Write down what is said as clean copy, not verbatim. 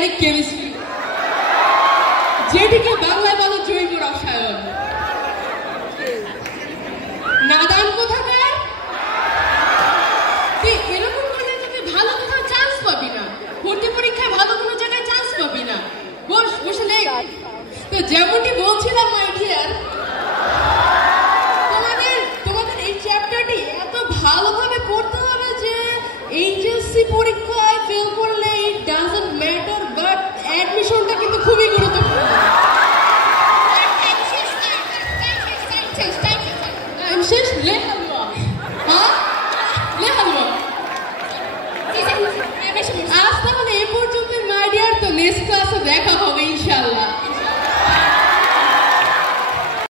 Organic chemistry, যেটিকে বাংলায় বলো জৈব রসায়ন। নাদান কোথাকার, তুই এরকম করলে তুমি ভালো কোথাও চান্স পাবি না, ভর্তি পরীক্ষায় ভালো কোনো জায়গায় চান্স পাবি না। বস বসে লেখ। তো যেমনটি বলছিলাম মাই ডিয়ার, তোমাদের এই চ্যাপ্টারটি এত ভালোভাবে পড়তে হবে যে এইচএসসি পরীক্ষায় ফেল করলে ইট ডাজন্ট ম্যাটার, বাট অ্যাডমিশনটা কিন্তু খুবই গুরুত্বপূর্ণ। শেষ লেখালুয়া, হ্যাঁ লেখালুয়া। আজ তাহলে এ পর্যন্ত মাই ডিয়ার, তো নেক্সট ক্লাসে দেখা হবে।